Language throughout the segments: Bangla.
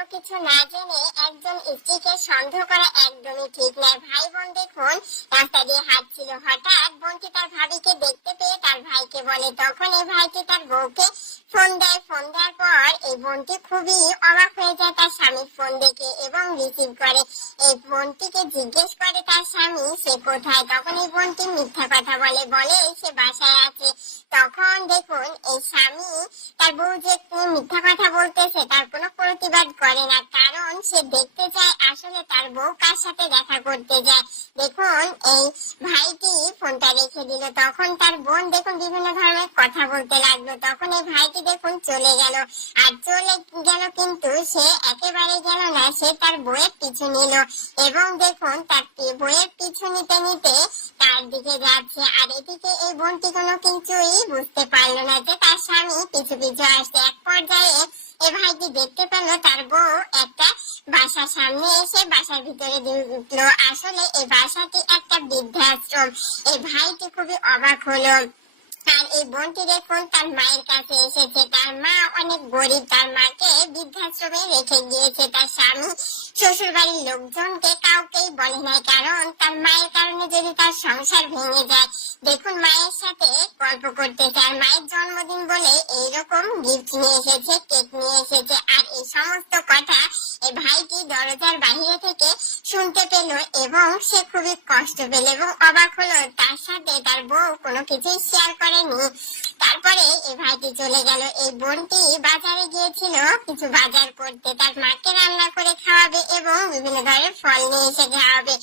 কোনো কিছু না জেনে একজন স্ত্রীকে সন্দেহ করা একদমই ঠিক নয়। ভাই বোন দেখুন রাস্তা দিয়ে হাঁটছিল, হঠাৎ বোনটি তার ভাবিকে দেখতে পেয়ে তার ভাইকে বলে। তখন এই ভাইটি তার বউকে ফোন দেয়। ফোন দেওয়ার পর এই বোনটি খুবই অবাক হয়ে যায় তার স্বামীর ফোন দেখে এবং রিসিভ করে। এই বোনটিকে জিজ্ঞেস করে তার স্বামী সে কোথায়। তখন এই বোনটি মিথ্যা কথা বলে সে বাসায় আছে। তখন দেখুন এই স্বামী তার বউ যে মিথ্যা কথা বলতেছে তার কোনো প্রতিবাদ করে না, কারণ সে দেখতে চায় আসলে তার বউ কার সাথে দেখা করতে যায়। দেখুন এই ভাইটি ফোনটা রেখে দিল। তখন তার বোন দেখুন বিভিন্ন ধরনের কথা বলতে লাগলো। তখন এই ভাইটি দেখুন চলে গেল, আর চলে গেল কিন্তু সে একেবারে গেল না, সে তার বউয়ের পিছু নিল এবং দেখুন তার বউয়ের পিছু নিতে নিতে তার দিকে যাচ্ছে। আর এদিকে এই বোনটি কোনো কিছুই বুঝতে পারলো না যে তার স্বামী পিছু পিছু আসছে। এক পর্যায়ে এই ভাইটি দেখতে পেল তার বউ একটা বাসার সামনে এসে বাসার ভিতরে ঢুকলো। আসলে এই বাসাটি একটা বৃদ্ধাশ্রম। এই ভাইটি খুবই অবাক হলো। আর এই বোনটি দেখুন তার মায়ের কাছে এসেছে। তার মা অনেক গরিব, তার মাকে বৃদ্ধাশ্রমে রেখে গিয়েছে। তার স্বামী শ্বশুর বাড়ির লোকজনকে কাউকেই বলে নাই, কারণ তার মায়ের কারণে যদি তার সংসার ভেঙে যায়। দেখুন মায়ের সাথে গল্প করতেছে, আর মায়ের জন্মদিন বলে এইরকম গিফট নিয়ে এসেছে, কেক নিয়ে এসেছে। আর এই সমস্ত কথা এই ভাইটি দরজার বাহিরে থেকে শুনতে পেল এবং সে খুবই কষ্ট পেল এবং অবাক হলো। তার সাথে তার বউ কোনো কিছুই শেয়ার করেনি। তারপরে এই ভাইটি চলে গেল। এই বোনটি বাজারে গিয়েছিল কিছু বাজার করতে, তার মাকে রান্না করে খাওয়াবে এবং বিভিন্ন ধরনের ফল নিয়ে এসে খাওয়াবে।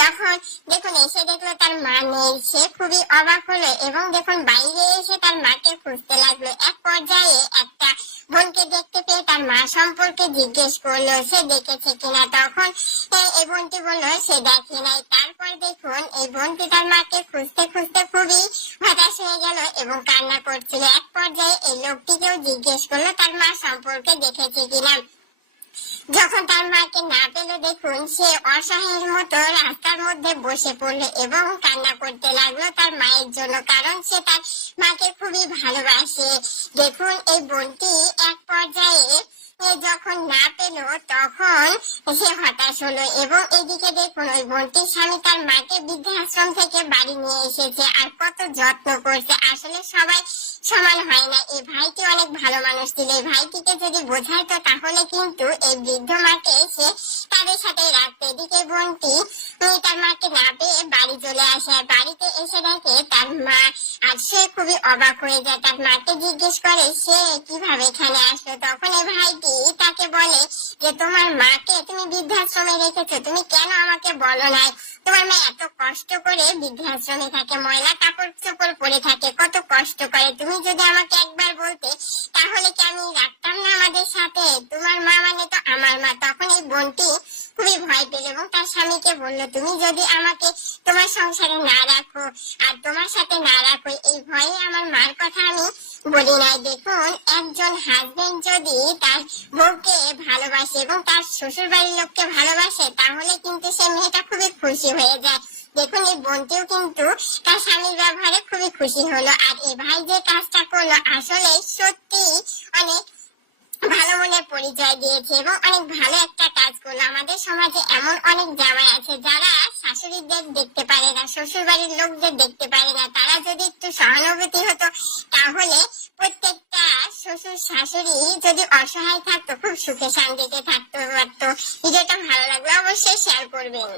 তখন দেখুন এসে দেখলো তার মা নেই, সে খুবই অবাক হলো এবং দেখুন বাইরে এসে তার মাকে খুঁজতে লাগলো। এক পর্যায়ে একটা বোনকে দেখতে পেয়ে তার মা সম্পর্কে জিজ্ঞেস করলো সে দেখেছে কিনা। তখন এই বোনটি বললো সে দেখে নাই। তারপর দেখুন এই বোনটি তার মাকে খুঁজতে খুঁজতে খুবই হতাশ হয়ে গেল এবং কান্না করছিল। এক পর্যায়ে এই লোকটিকেও জিজ্ঞেস করলো তার মা সম্পর্কে দেখেছে কিনা। যখন তার মাকে না পেল দেখুন সে অসহায়ের মতো রাস্তার মধ্যে বসে পড়লো এবং কান্না করতে লাগলো তার মায়ের জন্য, কারণ সে তার মাকে খুবই ভালোবাসে। দেখুন এই বোনটি এক পর্যায়ে যখন না পেল তখন সে হতাশ হলো এবং এদিকে দেখুন ওই বোনটির স্বামী তার মাকে বৃদ্ধাশ্রম থেকে বাড়ি নিয়ে এসেছে আর কত যত্ন করছে। আসলে সবাই সমান হয় না। এই ভাইটি অনেক ভালো মানুষ ছিল। এই ভাইটিকে যদি বোঝাইতো তাহলে কিন্তু এই বৃদ্ধ মাকে সে তাদের সাথে রাখতো। এদিকে বোনটি তার মাকে না পেয়ে বাড়ি চলে আসে, আর বাড়িতে এসে দেখে তার মা, আর সে খুবই অবাক হয়ে যায়। তার মাকে জিজ্ঞেস করে সে কিভাবে এখানে আসলো। তখন এই ভাইটি তাকে বলে যে তোমার মাকে তুমি বৃদ্ধাশ্রমে রেখেছো, তুমি কেন আমাকে বলো নাই? তোমার মা এত কষ্ট করে বৃদ্ধাশ্রমে থাকে, ময়লা কাপড় চোপড় পরে থাকে, কত কষ্ট করে। তুমি যদি আমাকে একবার বলতে তাহলে কি আমি রাখতাম না আমাদের সাথে? তোমার মা মানে তো আমার মা। তখন এই বোনটি খুবই ভয় পেল এবং তার স্বামীকে বললো তুমি যদি আমাকে তোমার সংসারে না রাখো আর তোমার সাথে না রাখো, এই ভয়ে আমার মার কথা আমি বলি নাই। দেখুন একজন হাজবেন্ড যদি তার বউকে ভালোবাসে এবং তার শ্বশুর বাড়ির লোককে ভালোবাসে তাহলে কিন্তু সে মেয়েটা খুবই খুশি হয়ে যায়। দেখুন এই বোনটিও কিন্তু তার স্বামীর ব্যবহারে খুবই খুশি হলো। আর এই ভাই যে কাজটা করলো আসলে সত্যি অনেক ভালো মনের পরিচয় দিয়েছে এবং অনেক ভালো একটা কাজ করলো। আমাদের সমাজে এমন অনেক জামাই আছে যারা শাশুড়িদের দেখতে পারে না, শ্বশুর বাড়ির লোকদের দেখতে পারে না। তারা যদি একটু সহানুভূতি হতো তাহলে প্রত্যেকটা শ্বশুর শাশুড়ি যদি অসহায় থাকতো খুব সুখে শান্তিতে থাকতে পারতো। ভিডিওটা ভালো লাগলো অবশ্যই শেয়ার করবেন।